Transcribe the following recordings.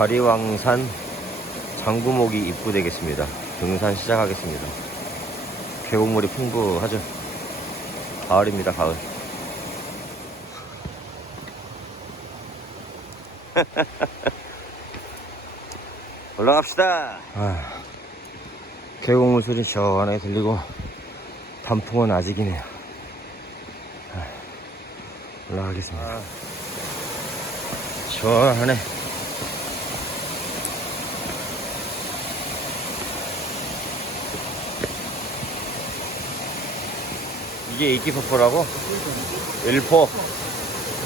가리왕산 장구목이 입구 되겠습니다. 등산 시작하겠습니다. 계곡물이 풍부하죠. 가을입니다, 가을. 올라갑시다. 아, 계곡물 소리 시원하게 들리고 단풍은 아직이네요. 아, 올라가겠습니다. 시원하네. 이게 이끼폭포라고? 일포.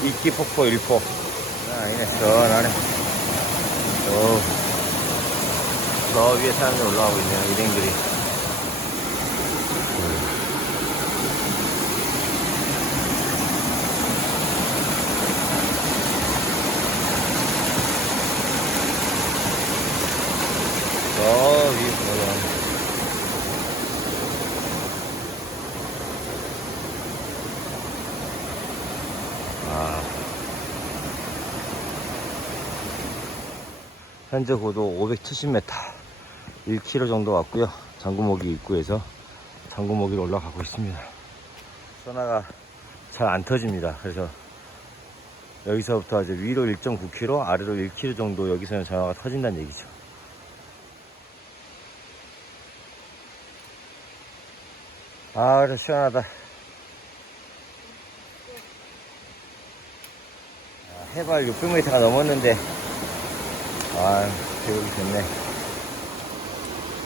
이끼폭포 일포. 아, 아니네, 시원하네. 오. 저 위에 사람들이 올라가고 있네요, 일행들이. 저 위에 올라가. 아. 현재 고도 570m, 1km 정도 왔고요. 장구모기 입구에서 장구모기로 올라가고 있습니다. 소나가 잘 안 터집니다. 그래서 여기서부터 이제 위로 1.9km, 아래로 1km 정도 여기서는 전화가 터진다는 얘기죠. 아, 그래 시원하다. 아, 해발 600m가 넘었는데 아, 계곡이 좋네.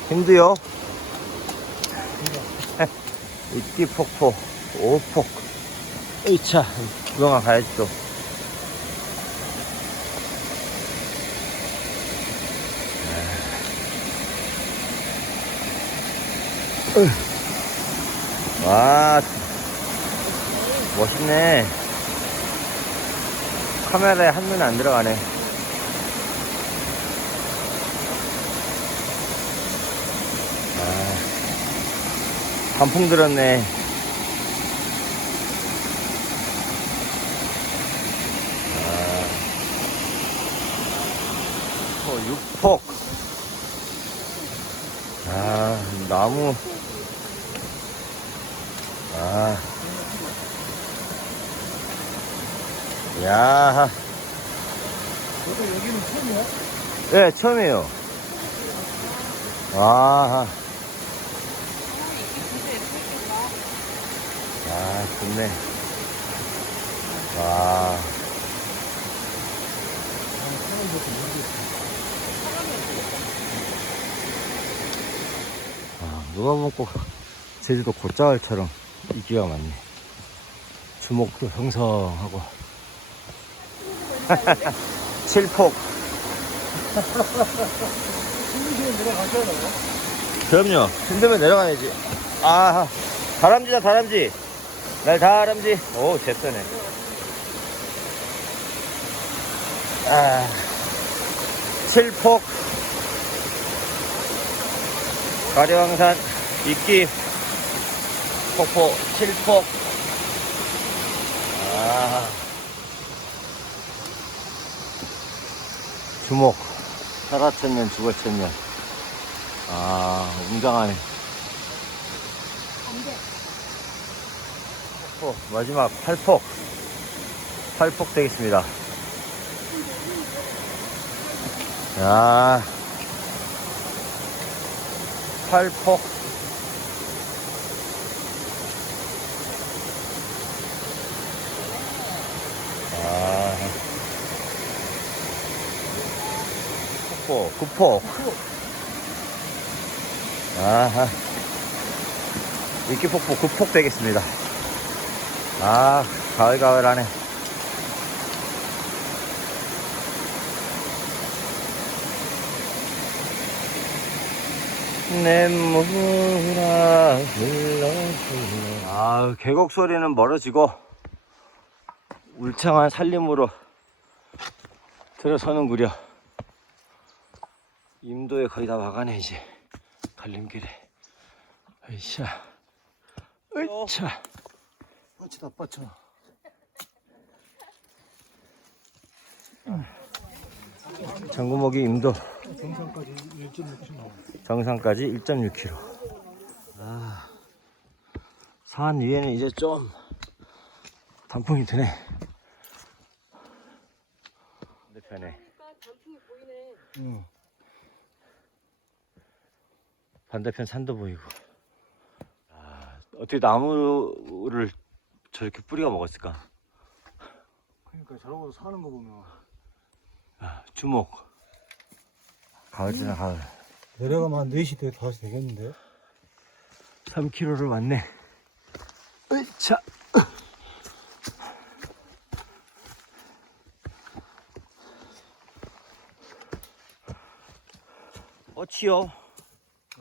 힘드요? 이띠 폭포, 오폭. 으차, 구경한 가야지 또. 와, 멋있네. 카메라에 한눈에 안 들어가네. 단풍 들었네. 아, 어, 육폭. 아, 나무. 아. 야. 저도 여기는 처음이야? 네, 처음이에요. 와. 아, 좋네. 와. 아, 누가 보면 꼭 제주도 곶자월처럼 이기가 많네. 주목도 형성하고. 칠폭. 그럼요. 힘들면 내려가야지. 아, 다람쥐다, 다람쥐. 날 다람쥐. 오, 제떠네. 아, 칠폭. 가려왕산, 이끼, 폭포, 칠폭. 아. 주목. 살아천년, 죽어천년. 아, 웅장하네. 폭포, 마지막 8폭. 8폭 되겠습니다. 야 8폭. 아. 폭포, 9폭. 아하. 이끼폭포 9폭 되겠습니다. 아, 가을가을하네. 흘러 흘러 아 계곡 소리는 멀어지고 울창한 산림으로 들어서는구려. 임도에 거의 다 와가네 이제. 갈림길에. 으쌰. 으쌰 뻗치다 뻗쳐. 장구먹이 임도 정상까지 1.6km 나와. 정상까지 1.6km. 아, 산 위에는 이제 좀 단풍이 드네. 반대편에. 반대편 산도 보이고. 아, 어떻게 나무를 저렇게 뿌리가 먹었을까? 그러니까 저러고 사는 거 보면 아, 주목. 가을 지나 가을. 내려가면 한 4시 돼 가서 되겠는데? 3km를 왔네. 으차. 어치요.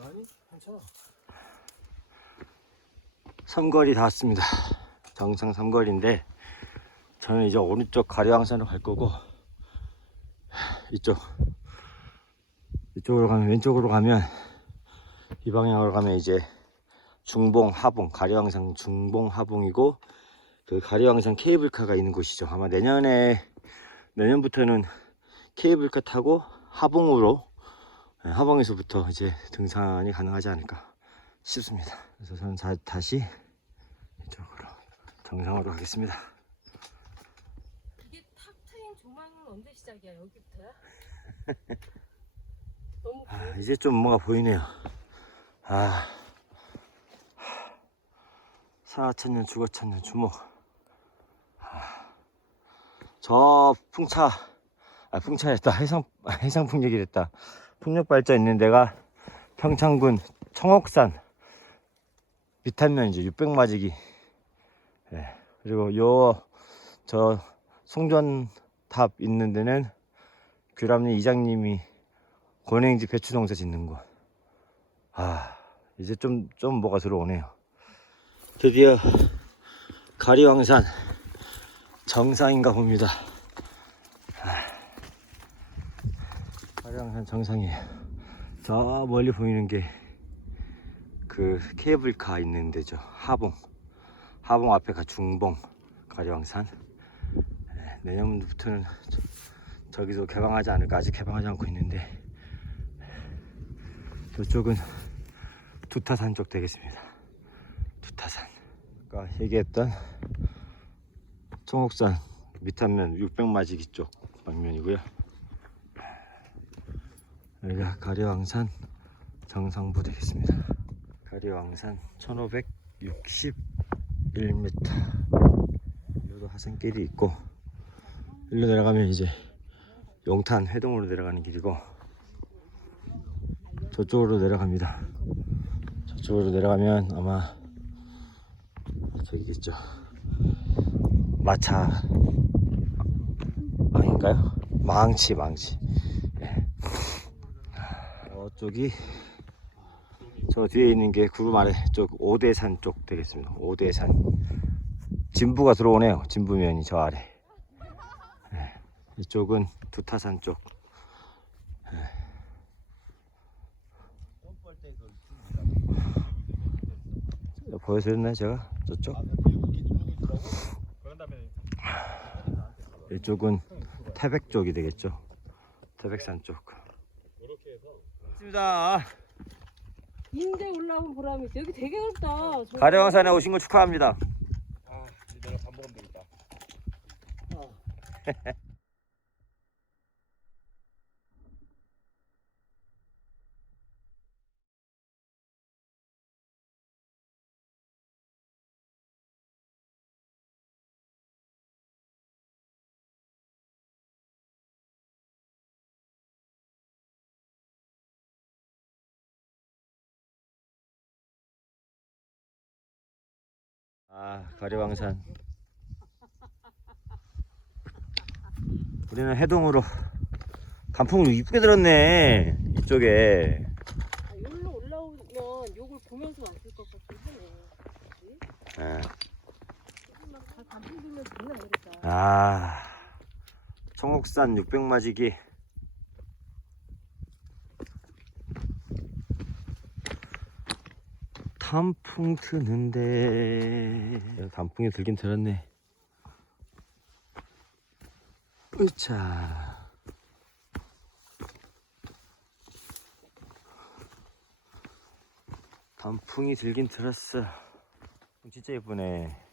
아니 괜찮아. 삼거리 다 왔습니다. 정상 삼거리인데 저는 이제 오른쪽 가리왕산으로 갈 거고 이쪽 이쪽으로 가면 왼쪽으로 가면 이 방향으로 가면 이제 중봉 하봉 가리왕산 중봉 하봉이고 그 가리왕산 케이블카가 있는 곳이죠. 아마 내년에 내년부터는 케이블카 타고 하봉으로 네, 하봉에서부터 이제 등산이 가능하지 않을까 싶습니다. 그래서 저는 자- 다시 정상으로 가겠습니다. 이게 탑타임 조망은 언제 시작이야? 여기부터야? 너무 아, 이제 좀 뭐가 보이네요. 아, 살아천년 죽어천년 주목. 아, 저 풍차, 아 풍차였다. 해상 해상풍 얘기를 했다. 풍력발전 있는 데가 평창군 청옥산 밑하면 이제 600마지기. 예. 그리고 요 저 송전탑 있는 데는 규람리 이장님이 권행지 배추 농사 짓는 곳. 아, 이제 좀, 좀 뭐가 들어오네요. 드디어 가리왕산 정상인가 봅니다. 아, 가리왕산 정상이에요. 저 멀리 보이는 게 그 케이블카 있는 데죠. 하봉. 하봉 앞에가 중봉 가리왕산. 예, 내년부터는 저- 저기서 개방하지 않을까 아직 개방하지 않고 있는데 저쪽은 두타산 쪽 되겠습니다. 두타산. 아까 얘기했던 청옥산 밑한면 600마지기 쪽 방면이고요. 여기가 가리왕산 정상부 되겠습니다. 가리왕산 1561m. 여기도 하산길이 있고 일로 내려가면 이제 용탄 해동으로 내려가는 길이고 저쪽으로 내려갑니다. 저쪽으로 내려가면 아마 저기겠죠. 마차 아닌가요? 망치 망치. 예. 저쪽이 저 뒤에 있는 게 구름 아래 쪽 오대산 쪽 되겠습니다. 오대산 진부가 들어오네요. 진부면이 저 아래. 예. 이쪽은 두타산 쪽. 보여드렸나요 제가 저쪽? 이쪽은 태백 쪽이 되겠죠 태백산 쪽 맞습니다 인대 올라온 보람이 있어. 여기 되게 넓다. 저- 가령산에 오신 걸 축하합니다 아 이제 내가 밥 먹으면 되겠다. 아 가리왕산. 우리는 해동으로 단풍을 이쁘게 들었네 이쪽에. 아, 여기로 올라오면 욕을 보면서 왔을 것 같긴 하네. 아니겠다. 아 청옥산 600마지기 단풍 트는데. 단풍이 들긴 들었네. 으차. 단풍이 들긴 들었어. 진짜 예쁘네.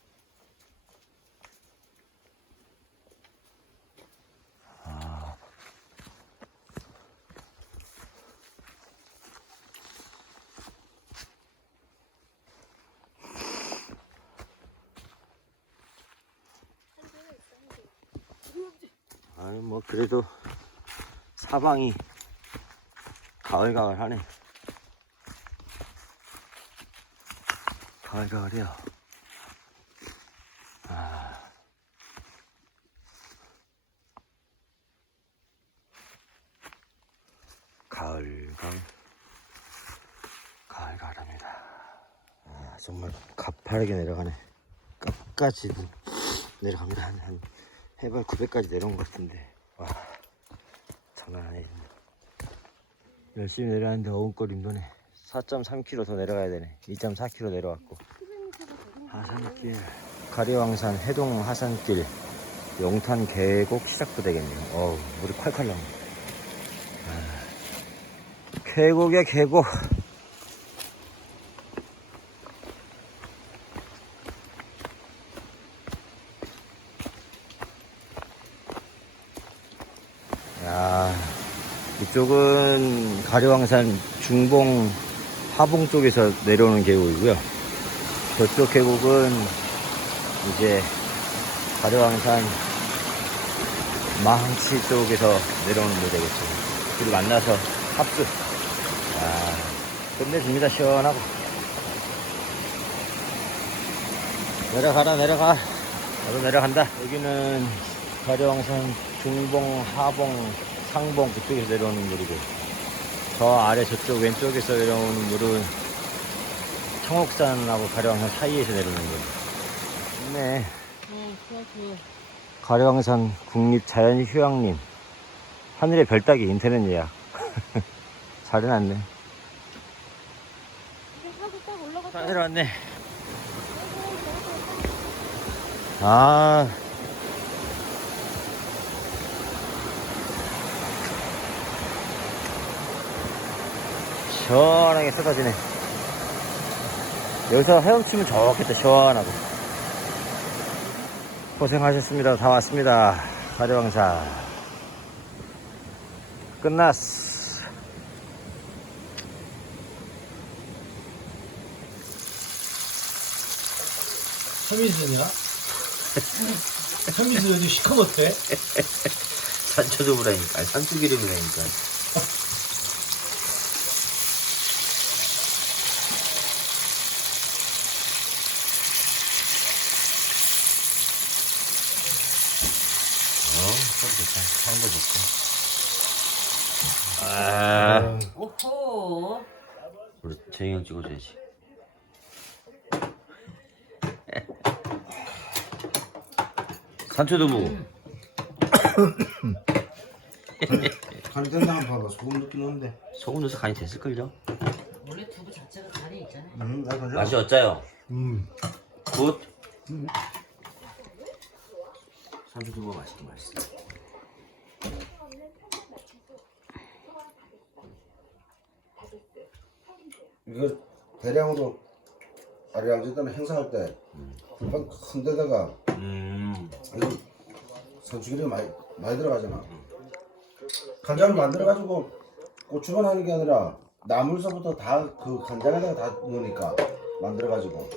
아니 뭐 그래도 사방이 가을가을하네. 아. 가을, 가을. 가을가을합니다. 아, 정말 가파르게 내려가네. 끝까지 내려갑니다. 한, 한 해발 900까지 내려온 것 같은데. 와, 장난 아니네. 열심히 내려왔는데 어운거림도네. 4.3km 더 내려가야 되네. 2.4km 내려왔고. 하산길. 가리왕산 해동 하산길. 용탄 계곡 시작도 되겠네요. 어우, 물이 콸콸 나옵니다. 아, 계곡이야, 계곡. 이쪽은 가리왕산 중봉 하봉 쪽에서 내려오는 계곡이고요. 저쪽 계곡은 이제 가리왕산 마항치 쪽에서 내려오는 물 되겠죠. 둘이 만나서 합수. 아, 끝내줍니다. 시원하고. 내려가라, 내려가. 나도 내려간다. 여기는 가리왕산 중봉, 하봉, 상봉 그쪽에서 내려오는 물이고 저 아래 저쪽 왼쪽에서 내려오는 물은 청옥산하고 가려왕산 사이에서 내려오는 물. 네. 좋아. 가려왕산 국립자연휴양림 하늘의 별 따기 인터넷 예약 잘 해놨네 이제 하고 딱 올라갔다. 잘 내려왔네 아 시원하게 쏟아지네. 여기서 헤엄치면 좋겠다 시원하고. 고생하셨습니다. 다 왔습니다. 가려왕사. 끝났어 서민순이야? 서민순 요즘 시커멓대? 산초두부라니까. 아니 산초기름이라니까 어, 소리 좋다. 향도 좋고. 아, 오호. 우리 재영 형 찍어줘야지. 산초두부. 간이 된다 한번 봐봐 소금 넣긴 한데 소금 넣어서 간이 됐을걸요? 원래 두부 자체가 간이 있잖아. 음, 나 맛이 어짜요? 음. 굿. 산초두부가 맛있긴 맛있어. 이거 대량으로 아리랑제 때는 행사할 때 불판 큰 데다가 음. 이거 선추기름이 많이, 많이 들어가잖아 간장을 만들어가지고 고추만 하는 게 아니라 나물서부터 다 그 간장에다가 다 넣으니까 만들어가지고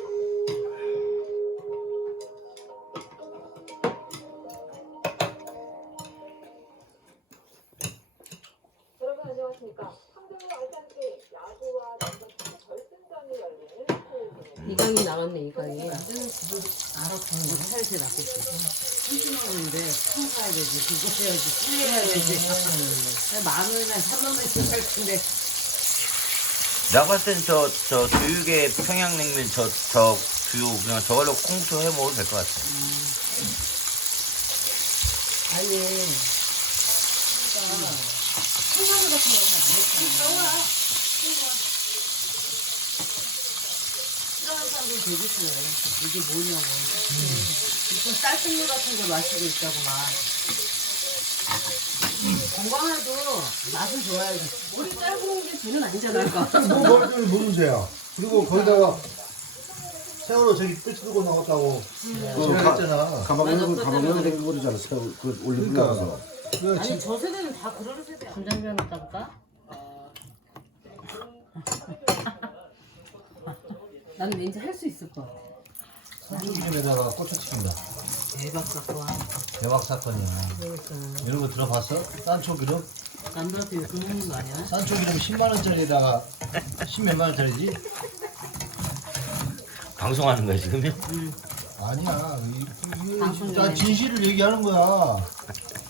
되지. 마늘은 3만 원씩 살 텐데. 내가 봤을 땐 저, 저 두육의 평양냉면 저, 저 두육 그냥 저걸로 콩수 해 먹어도 될 것 같아. 아니. 통마늘 같은 거 잘안 했잖아. 싫어하는 사람들 되게 싫어해. 이게 뭐냐고. 무슨 쌀뜨물 같은 거 마시고 있다고 막. 건강해도 맛은 좋아야지. 우리 짧은 게 죄는 아니잖아. 뭐 먹으면 돼요 그리고 거기다가 새우로 저기 뜰 들고 나왔다고 그 지나갔잖아. 가방 열고 가방 열고 댕기고 그러잖아. 새우 그 올리브 그러니까. 나가서. 그래, 아니 저 세대는 다 그런 세대야. 간장면 따볼까? 나는 왠지 할 수 있을 것 같아. 산초기름에다가 고추튀긴다. 대박 사건. 대박 사건이야. 그러니까 이런 거 들어봤어? 산초 기름? 남들한테 요즘 먹는 거 아니야? 산초 기름 10만 원짜리에다가 10몇만 원짜리지? 방송하는 거야 지금요? 아니야. 이- 이- 방송 나. 진실을 얘기하는 거야.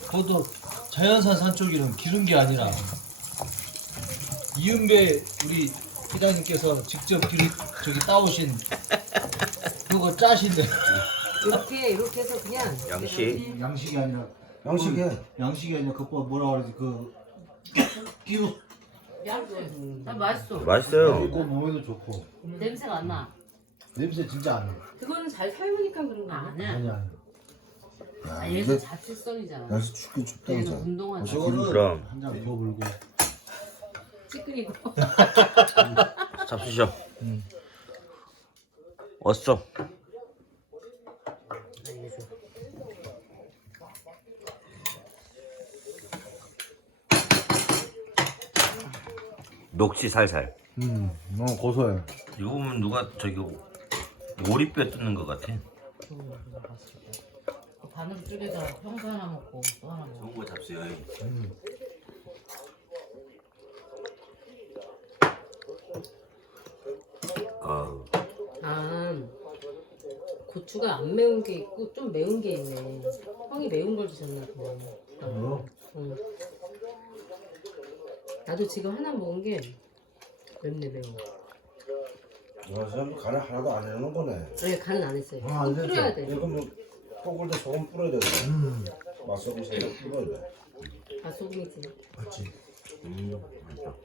그것도 자연산 산초 기름 기른 게 아니라 이은배 우리 회장님께서 직접 기르, 저기 따오신 그거 짜신데 이렇게 이렇게 해서 그냥 양식. 양식이 아니라 양식에 양식이 아니라 그거 뭐라 그러지 그 끼우 아, 맛있어. 맛있어요. 그거 몸에도 좋고 냄새가 안 나. 냄새 진짜 안 나. 그거는 잘 삶으니까 그런 거 아니야? 아니야. 아니야. 야, 아, 이게 얘는 자취성이잖아. 날씨 춥긴 춥다 얘는 그죠? 운동하잖아. 저거는 그럼. 한잔더 불고 찌끄리고. 잡수셔. 어서. 녹지 살살. 음 너무 고소해 이거 보면 누가 저기 오리뼈 뜯는 것 같아. 그 바늘 쪽에다 평소 하나 먹고 또 하나 먹고. 좋은 거 잡수요. 아, 아 고추가 안 매운 게 있고 좀 매운 게 있네. 형이 매운 걸 드셨나 보네. 어? 응. 나도 지금 하나 먹은 게 맵네 매워. 와, 사람 간을 하나도 안 해놓은 거네. 네 간은 안 했어요. 아, 안또 됐죠? 뿌려야 돼. 이거 뭐 볶을 때 소금 뿌려야 돼. 음 맛소금 살짝 뿌려야 돼. 아 소금이지. 맞지 음, 맛있다.